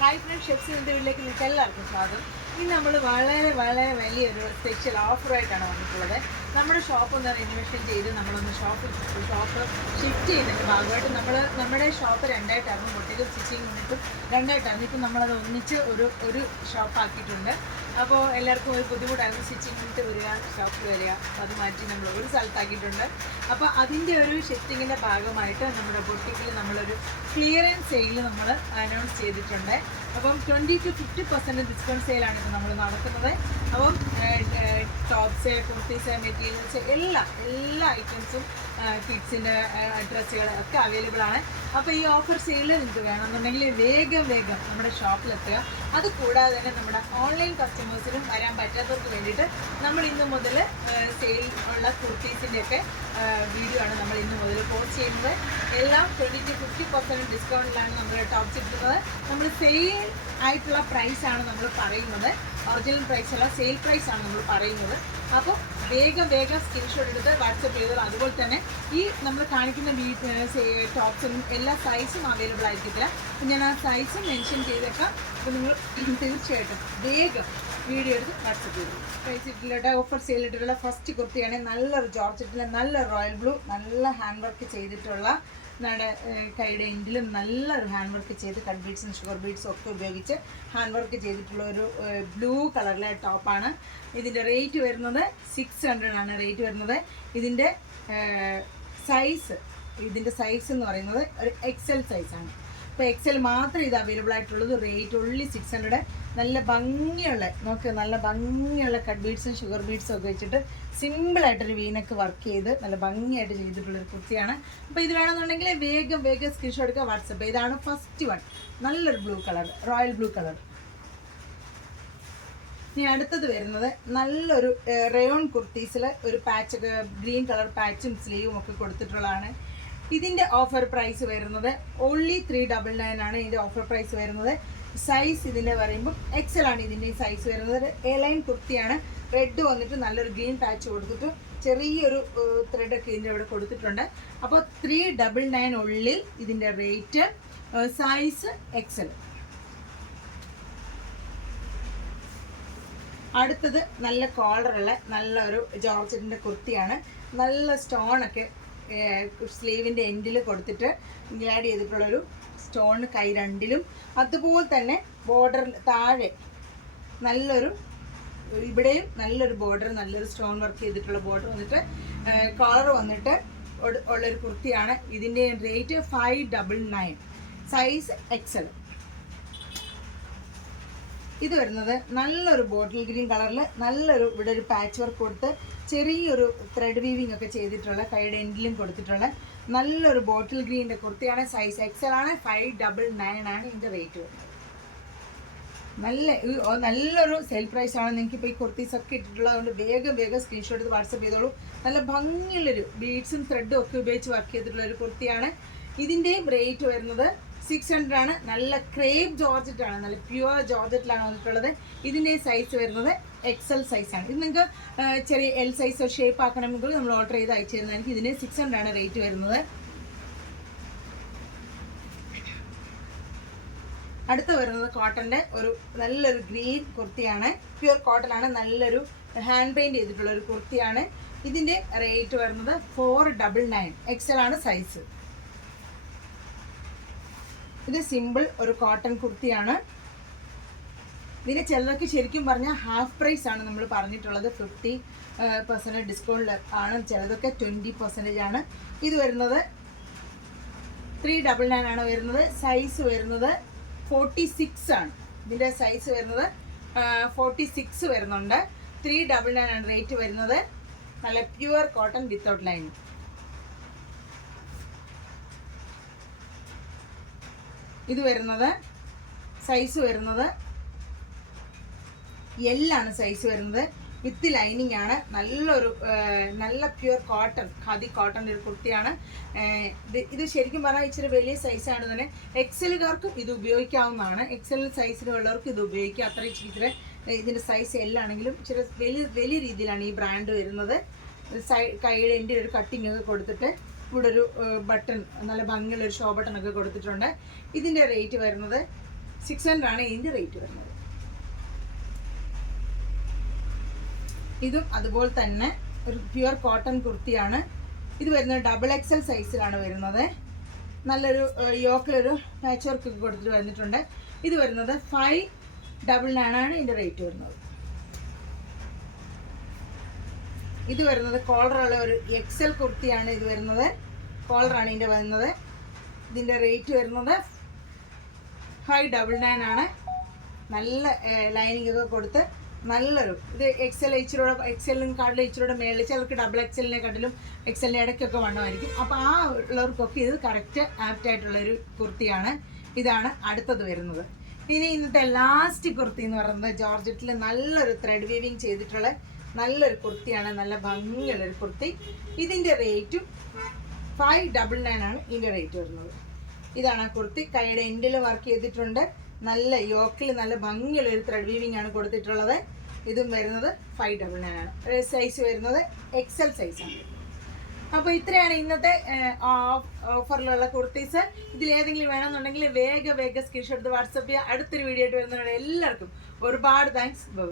Hi friends, ഷെഫ്സിൻ്റെ വീട്ടിലേക്ക് നിങ്ങൾക്ക് എല്ലാവർക്കും സ്വാഗതം. ഇന്ന് നമ്മൾ വളരെ വലിയൊരു സ്പെഷ്യൽ ഓഫറായിട്ടാണ് വന്നിട്ടുള്ളത്. നമ്മുടെ ഷോപ്പ് ഒന്ന് റിനോവേഷൻ ചെയ്ത് നമ്മളൊന്ന് ഷോപ്പ് ഷിഫ്റ്റ് ചെയ്തതിൻ്റെ ഭാഗമായിട്ട് നമ്മുടെ ഷോപ്പ് രണ്ടായിട്ടായിരുന്നു, പൊട്ടിക്കും സ്റ്റിച്ചിങ് യൂണിറ്റും രണ്ടായിട്ടായിരുന്നു. ഇപ്പം നമ്മളത് ഒന്നിച്ച് ഒരു ഷോപ്പാക്കിയിട്ടുണ്ട്. അപ്പോൾ എല്ലാവർക്കും ഒരു ബുദ്ധിമുട്ടായിരുന്നു സ്റ്റിച്ചിങ് യൂണിറ്റ് വരിക, ഷോപ്പിൽ വരിക. അത് മാറ്റി നമ്മൾ ഒരു സ്ഥലത്താക്കിയിട്ടുണ്ട്. അപ്പോൾ അതിൻ്റെ ഒരു ഷിഫ്റ്റിങ്ങിൻ്റെ ഭാഗമായിട്ട് നമ്മുടെ ബൊട്ടിക്കിൽ നമ്മളൊരു ക്ലിയറൻസ് സെയിൽ നമ്മൾ അനൗൺസ് ചെയ്തിട്ടുണ്ട്. അപ്പം 20 to 50% ഡിസ്കൗണ്ട് സെയിലാണ് ഇപ്പോൾ നമ്മൾ നടത്തുന്നത്. അപ്പം ടോപ്സ്, കുർത്തീസ്, മെറ്റീരിയൽസ് എല്ലാ ഐറ്റംസും കിഡ്സിൻ്റെ ഡ്രസ്സുകൾ ഒക്കെ അവൈലബിൾ ആണ്. അപ്പോൾ ഈ ഓഫർ സെയിൽ നിങ്ങൾക്ക് വേണമെന്നുണ്ടെങ്കിൽ വേഗം നമ്മുടെ ഷോപ്പിലെത്തുക. അതുകൂടാതെ തന്നെ നമ്മുടെ ഓൺലൈൻ കസ്റ്റമേഴ്സിനും വരാൻ പറ്റാത്തവർക്ക് വേണ്ടിയിട്ട് നമ്മൾ ഇന്ന് മുതൽ സെയിൽ ഉള്ള കുർത്തീസിൻ്റെയൊക്കെ വീഡിയോ ആണ് നമ്മൾ ഇന്ന് മുതൽ പോസ്റ്റ് ചെയ്യുന്നത്. എല്ലാം 20 to 50% ഡിസ്കൗണ്ടിലാണ് നമ്മൾ ടോപ്സ് ഇട്ടുന്നത്. നമ്മൾ സെയിൽ ആയിട്ടുള്ള പ്രൈസാണ് നമ്മൾ പറയുന്നത്, ഒറിജിനൽ പ്രൈസ് അല്ല, സെയിൽ പ്രൈസാണ് നമ്മൾ പറയുന്നത്. അപ്പോൾ വേഗം സ്ക്രീൻഷോട്ട് എടുത്ത് വാട്സപ്പ് ചെയ്തത്. അതുപോലെ തന്നെ ഈ നമ്മൾ കാണിക്കുന്ന ടോപ്സൊന്നും എല്ലാ സൈസും അവൈലബിൾ ആയിരിക്കത്തില്ല. അപ്പം ഞാൻ ആ സൈസും മെൻഷൻ ചെയ്തേക്കാം. അപ്പോൾ നിങ്ങൾ തീർച്ചയായിട്ടും വേഗം വീഡിയോ എടുത്ത് വാട്സപ്പ് ചെയ്തു. പ്രൈസ് ഇട്ടിട്ടുള്ള ഓഫർ സെയിലിട്ടുള്ള ഫസ്റ്റ് കുർത്തിയാണ്. നല്ലൊരു ജോർജറ്റിലെ നല്ല റോയൽ ബ്ലൂ, നല്ല ഹാൻഡ് വർക്ക് ചെയ്തിട്ടുള്ള, നമ്മുടെ കൈയുടെ എൻഡിലും നല്ലൊരു ഹാൻഡ് വർക്ക് ചെയ്ത് കട്ട് ബീഡ്സും ഷുഗർ ബീഡ്സും ഒക്കെ ഉപയോഗിച്ച് ഹാൻഡ് വർക്ക് ചെയ്തിട്ടുള്ള ഒരു ബ്ലൂ കളറിലെ ടോപ്പാണ്. ഇതിൻ്റെ റേറ്റ് വരുന്നത് 600 ആണ് റേറ്റ് വരുന്നത്. ഇതിൻ്റെ സൈസ് എന്ന് പറയുന്നത് ഒരു എക്സൽ സൈസാണ്. അപ്പോൾ എക്സൽ മാത്രം ഇത് അവൈലബിൾ ആയിട്ടുള്ളത്. Rate only 600. നല്ല ഭംഗിയുള്ള നല്ല ഭംഗിയുള്ള കട്ട് ബീഡ്സും ഷുഗർ ബീഡ്സും ഒക്കെ വെച്ചിട്ട് സിമ്പിളായിട്ടൊരു വീനക്ക് വർക്ക് ചെയ്ത് നല്ല ഭംഗിയായിട്ട് ചെയ്തിട്ടുള്ളൊരു കുർത്തിയാണ്. അപ്പോൾ ഇത് വേണമെന്നുണ്ടെങ്കിൽ വേഗം സ്ക്രീൻഷോട്ട് എടുക്കുക, വാട്സപ്പ്. ഇതാണ് ഫസ്റ്റ് വൺ, നല്ലൊരു blue colour, royal blue colour. ഇനി അടുത്തത് വരുന്നത് നല്ലൊരു റയോൺ കുർത്തീസിൽ ഒരു പാച്ചൊക്കെ ഗ്രീൻ കളർ പാച്ചും സ്ലീവും ഒക്കെ കൊടുത്തിട്ടുള്ളതാണ്. ഇതിൻ്റെ ഓഫർ പ്രൈസ് വരുന്നത് ഓൺലി 399 ആണ് ഇതിൻ്റെ ഓഫർ പ്രൈസ് വരുന്നത്. സൈസ് ഇതിൻ്റെ പറയുമ്പോൾ എക്സൽ ആണ് ഇതിൻ്റെ സൈസ് വരുന്നത്. എലൈൻ കുർത്തിയാണ്. റെഡ് വന്നിട്ട് നല്ലൊരു ഗ്രീൻ പാച്ച് കൊടുത്തിട്ട് ചെറിയൊരു ത്രെഡൊക്കെ ഇതിൻ്റെ ഇവിടെ കൊടുത്തിട്ടുണ്ട്. അപ്പോൾ 399 ഉള്ളിൽ ഇതിൻ്റെ റേറ്റ്. Size Excel. അടുത്തത് നല്ല കോളറുള്ള നല്ലൊരു ജോർജറ്റിൻ്റെ കുർത്തിയാണ്. നല്ല സ്റ്റോണൊക്കെ സ്ലീവിൻ്റെ എൻഡിൽ കൊടുത്തിട്ട് ആഡ് ചെയ്തിട്ടുള്ളൊരു സ്റ്റോൺ കൈ രണ്ടിലും. അതുപോലെ തന്നെ ബോർഡർ താഴെ നല്ലൊരു, ഇവിടെയും നല്ലൊരു ബോർഡർ, നല്ലൊരു സ്റ്റോൺ വർക്ക് ചെയ്തിട്ടുള്ള ബോർഡർ വന്നിട്ട് കോളർ വന്നിട്ട് ഉള്ളൊരു കുർത്തിയാണ്. ഇതിൻ്റെ റേറ്റ് 599. Size Excel. ഇത് വരുന്നത് നല്ലൊരു ബോട്ടിൽ ഗ്രീൻ കളറിൽ നല്ലൊരു ഇവിടെ ഒരു പാച്ച് വർക്ക് കൊടുത്ത് ചെറിയൊരു ത്രെഡ് വീവിങ് ഒക്കെ ചെയ്തിട്ടുള്ള, കൈയുടെ എൻഡിലും കൊടുത്തിട്ടുള്ള നല്ലൊരു ബോട്ടിൽ ഗ്രീൻ്റെ കുർത്തിയാണ്. സൈസ് എക്സൽ ആണ്. 599 ആണ് ഇതിൻ്റെ റേറ്റ് വരുന്നത്. നല്ലൊരു സെയിൽ പ്രൈസാണ്. നിങ്ങൾക്കിപ്പോൾ ഈ കുർത്തീസൊക്കെ ഇട്ടിട്ടുള്ളത്. അതുകൊണ്ട് വേഗം സ്ക്രീൻഷോട്ട് എടുത്ത് വാട്സപ്പ് ചെയ്തോളൂ. നല്ല ഭംഗിയുള്ളൊരു ബീഡ്സും ത്രെഡും ഒക്കെ ഉപയോഗിച്ച് വർക്ക് ചെയ്തിട്ടുള്ള ഒരു കുർത്തിയാണ്. ഇതിൻ്റെയും റേറ്റ് വരുന്നത് 600 ആണ്. നല്ല ക്രേപ്പ് ജോർജറ്റാണ്, നല്ല പ്യുവർ ജോർജറ്റിലാണ് വന്നിട്ടുള്ളത്. ഇതിൻ്റെ സൈസ് വരുന്നത് എക്സൽ സൈസാണ്. ഇത് നിങ്ങൾക്ക് ചെറിയ എൽ സൈസ് ഷേപ്പ് ആക്കണമെങ്കിൽ നമ്മൾ ഓർഡർ ചെയ്ത് അയച്ചു തരുന്നതായിരിക്കും. ഇതിന് 600 ആണ് റേറ്റ് വരുന്നത്. അടുത്ത് വരുന്നത് കോട്ടൻ്റെ ഒരു നല്ലൊരു ഗ്രീൻ കുർത്തിയാണ്. പ്യുവർ കോട്ടൺ ആണ്. നല്ലൊരു ഹാൻഡ് പെയിൻറ് ചെയ്തിട്ടുള്ള ഒരു കുർത്തിയാണ്. ഇതിൻ്റെ റേറ്റ് വരുന്നത് 499. എക്സൽ ആണ് സൈസ്. ഇത് സിമ്പിൾ ഒരു കോട്ടൺ കുർത്തിയാണ്. ഇതിന് ചിലർക്ക് ശരിക്കും പറഞ്ഞാൽ ഹാഫ് പ്രൈസ് ആണ് നമ്മൾ പറഞ്ഞിട്ടുള്ളത്. 50% ഡിസ്കൗണ്ട് ആണ്. ചിലതൊക്കെ 20% ആണ്. ഇത് വരുന്നത് 399 ആണ് വരുന്നത്. സൈസ് വരുന്നത് 46 ആണ്. ഇതിൻ്റെ സൈസ് വരുന്നത് 46 വരുന്നുണ്ട്. 399 ആണ് റേറ്റ് വരുന്നത്. നല്ല പ്യുവർ കോട്ടൺ വിത്തൗട്ട് ലൈൻ. ഇത് വരുന്നത് സൈസ് വരുന്നത് എല്ലാണ് സൈസ് വരുന്നത്. വിത്ത് ലൈനിങ് ആണ്. നല്ല പ്യുവർ കോട്ടൺ, ഖാദി കോട്ടൻ്റെ ഒരു കുർത്തിയാണ്. ഇത് ശരിക്കും പറഞ്ഞാൽ ഇച്ചിരി വലിയ സൈസാണ് തന്നെ. എക്സലുകാർക്കും ഇത് ഉപയോഗിക്കാവുന്നതാണ്. എക്സൽ സൈസിലുള്ളവർക്ക് ഇത് ഉപയോഗിക്കാം. അത്ര ഇച്ചിരി ഇതിൻ്റെ സൈസ് എല്ലാണെങ്കിലും ഇച്ചിരി വലിയ രീതിയിലാണ് ഈ ബ്രാൻഡ് വരുന്നത്. കൈയുടെ എൻ്റെ ഒരു കട്ടിങ് ഒക്കെ കൊടുത്തിട്ട് ഇവിടെ ഒരു ബട്ടൺ, നല്ല ഭംഗിയുള്ള ഒരു ഷോ ബട്ടൺ ഒക്കെ കൊടുത്തിട്ടുണ്ട്. ഇതിൻ്റെ റേറ്റ് വരുന്നത് 600 ആണ് ഇതിൻ്റെ റേറ്റ് വരുന്നത്. ഇതും അതുപോലെ തന്നെ ഒരു പ്യുവർ കോട്ടൺ കുർത്തിയാണ്. ഇത് വരുന്നത് XXL സൈസിലാണ് വരുന്നത്. നല്ലൊരു യോക്കിലൊരു പാച്ച് വർക്ക് ഒക്കെ കൊടുത്തിട്ട് വന്നിട്ടുണ്ട്. ഇത് വരുന്നത് 599 ആണ് ഇതിൻ്റെ റേറ്റ് വരുന്നത്. ഇത് വരുന്നത് കോളറുള്ള ഒരു XL കുർത്തിയാണ്. ഇത് വരുന്നത് കോളറാണ് ഇതിൻ്റെ വരുന്നത്. ഇതിൻ്റെ റേറ്റ് വരുന്നത് 599 ആണ്. നല്ല ലൈനിങ് ഒക്കെ കൊടുത്ത് നല്ലൊരു ഇത് എക്സലിനും കാട്ടിലും ഇച്ചിരൂടെ മേളിൽ, ചിലർക്ക് XXLനെക്കാട്ടിലും XLൻ്റെ ഇടയ്ക്കൊക്കെ വണ്ണമായിരിക്കും. അപ്പോൾ ആ ഉള്ളവർക്കൊക്കെ ഇത് കറക്റ്റ് ആപ്റ്റായിട്ടുള്ളൊരു കുർത്തിയാണ്. ഇതാണ് അടുത്തത് വരുന്നത്. ഇനി ഇന്നത്തെ ലാസ്റ്റ് കുർത്തി എന്ന് പറയുന്നത് ജോർജറ്റിൽ നല്ലൊരു ത്രെഡ് വീവിങ് ചെയ്തിട്ടുള്ള നല്ലൊരു കുർത്തിയാണ്. നല്ല ഭംഗിയുള്ളൊരു കുർത്തി. ഇതിൻ്റെ റേറ്റും 599 ആണ് ഇതിൻ്റെ റേറ്റ് വരുന്നത്. ഇതാണ് ആ കുർത്തി. കൈയുടെ എൻഡിൽ വർക്ക് ചെയ്തിട്ടുണ്ട്. നല്ല യോക്കിൽ നല്ല ഭംഗിയുള്ളൊരു ത്രെഡ് വീവിങ് ആണ് കൊടുത്തിട്ടുള്ളത്. ഇതും വരുന്നത് 599 ആണ്. സൈസ് വരുന്നത് XL സൈസാണ്. അപ്പോൾ ഇത്രയാണ് ഇന്നത്തെ ഓഫറിലുള്ള കുർത്തീസ്. ഇതിലേതെങ്കിലും വേണമെന്നുണ്ടെങ്കിൽ വേഗം സ്ക്രീൻഷോട്ട് എടുത്ത് വാട്സപ്പ് ചെയ്യുക. അടുത്തൊരു വീഡിയോ ആയിട്ട് വരുന്നവരുടെ എല്ലാവർക്കും ഒരുപാട് താങ്ക്സ്. ബൈ.